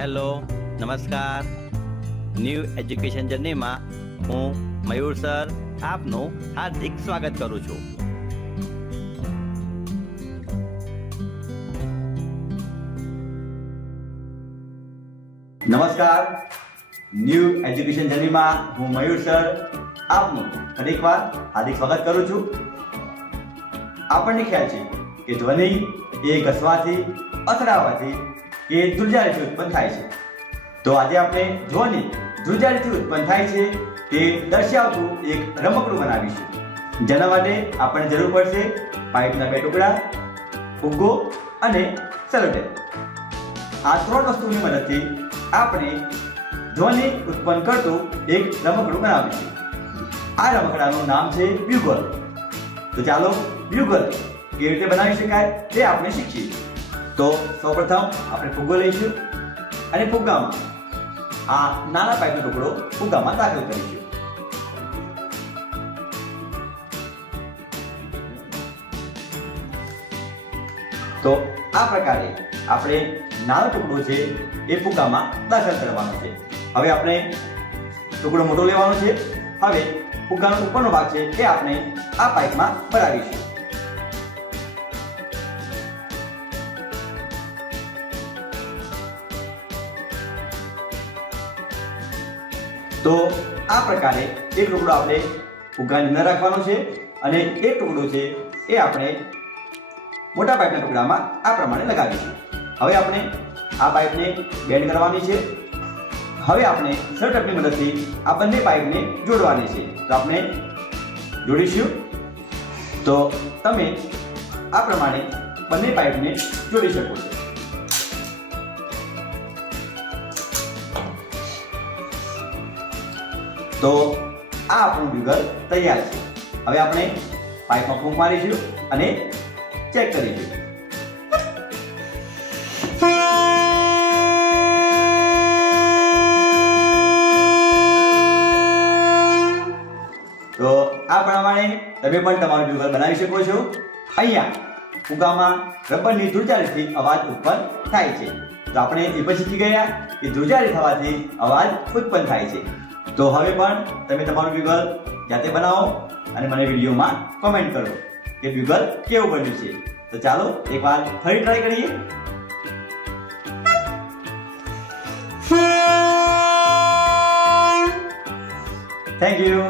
Hello, નમસ્કાર. New education જર્નીમાં હું મયુર sir આપનું હાર્દિક સ્વાગત કરું છું. નમસ્કાર. ન્યૂ એજ્યુકેશન જર્નીમાં હું મયુર સર આપનું ફરીકવાર હાર્દિક સ્વાગત કરું છું. આપણને ખ્યાલ છે કે ધ્વનિ એ ઘસવાથી, અથડાવાથી કે ધ્રુજારીથી ઉત્પન્ન થાય છે. તો આજે આપણે ધ્વનિ ધ્રુજારીથી ઉત્પન્ન થાય છે તે દર્શાવતું એક રમકડું બનાવીશું. જેના માટે આપણને જરૂર પડશે પાઇપના 2 ટુકડા, ફુગ્ગો અને સેલોટેપ. આ 3 વસ્તુની મદદથી આપણે ધ્વનિ ઉત્પન્ન કરતું એક રમકડું બનાવીશું. આ રમકડાનું નામ છે બ્યુગલ. તો ચાલો બ્યુગલ કેવી રીતે બનાવી શકાય તે આપણે શીખીએ. તો સૌપ્રથમ આપણે ફુગ્ગો લઈશું અને ફુગ્ગામાં આ નાના પાઇપનો ટુકડો ફુગ્ગામાં દાખલ કરીશું. તો આ પ્રકારે આપણે નાનો ટુકડો છે એ ફુગ્ગામાં દાખલ કરવાનો છે. હવે આપણે ટુકડો મોટો લેવાનો છે. હવે ફુગ્ગાનો ઉપરનો ભાગ છે એ આપણે આ પાઇપમાં ભરાવીશું. તો આ પ્રકારે એક ટુકડો આપણે ફુગ્ગાની અંદર રાખવાનો છે અને એક ટુકડો છે એ આપણે મોટા પાઇપના ટુકડામાં આ પ્રમાણે લગાવીશું. હવે આપણે આ પાઇપને બેન્ડ કરવાની છે. હવે આપણે સેલોટેપની મદદથી આ બંને પાઇપને જોડવાની છે. તો આપણે જોડીશું. તો તમે આ પ્રમાણે બંને પાઇપને જોડી શકો છો. તો આ આપણું બ્યુગલ તૈયાર છે. હવે આપણે પાઇપમાં ફૂંક મારીશું અને ચેક કરીશું. તો આ પ્રમાણે તમે પણ તમારું બ્યુગલ બનાવી શકો છો. અહીંયા ફુગ્ગામાં રબરની ધ્રુજારીથી અવાજ ઉત્પન્ન થાય છે. તો આપણે એ પણ શીખી ગયા કે ધ્રુજારી થવાથી અવાજ ઉત્પન્ન થાય છે. તો હવે પણ તમે તમારું બ્યુગલ જાતે બનાવો અને મને વિડીયોમાં કોમેન્ટ કરો કે બ્યુગલ કેવું બન્યું છે. તો ચાલો એકવાર ફરી ટ્રાય કરીએ. Thank you.